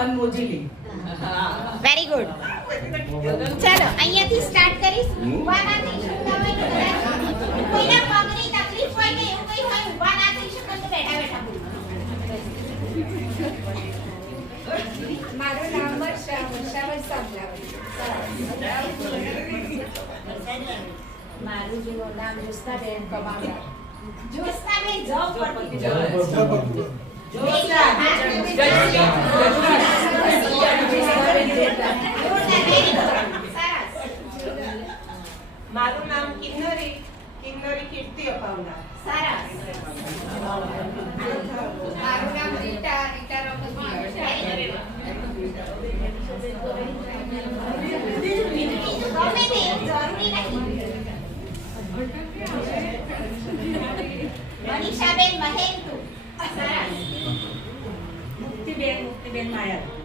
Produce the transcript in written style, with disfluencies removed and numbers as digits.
મન મોજી લે. Very good. ચાલો અહીંયાથી સ્ટાર્ટ કરીશ. ઊભા ના થઈ શકતા હોય તો કોઈના પગની તકલીફ હોય કે એવું કંઈ હોય ઊભા ના થઈ શકો તો બેઠા બેઠા બોલો. મારું નામ વર્ષા સાંભળાવી. મારું નામ જોસ્તાબેન કમાવડા. જોસ્તાબેન જોબ પરથી મારું નામ કિન્નરી કીર્તિ અપાવડા. સરસ. મારું નામ રીટા રમતિયા. ગમે તે એવું જરૂરી નહીં. મનીષાબેન મહેન્તુ. સરસ. મુક્તિબેન માયા.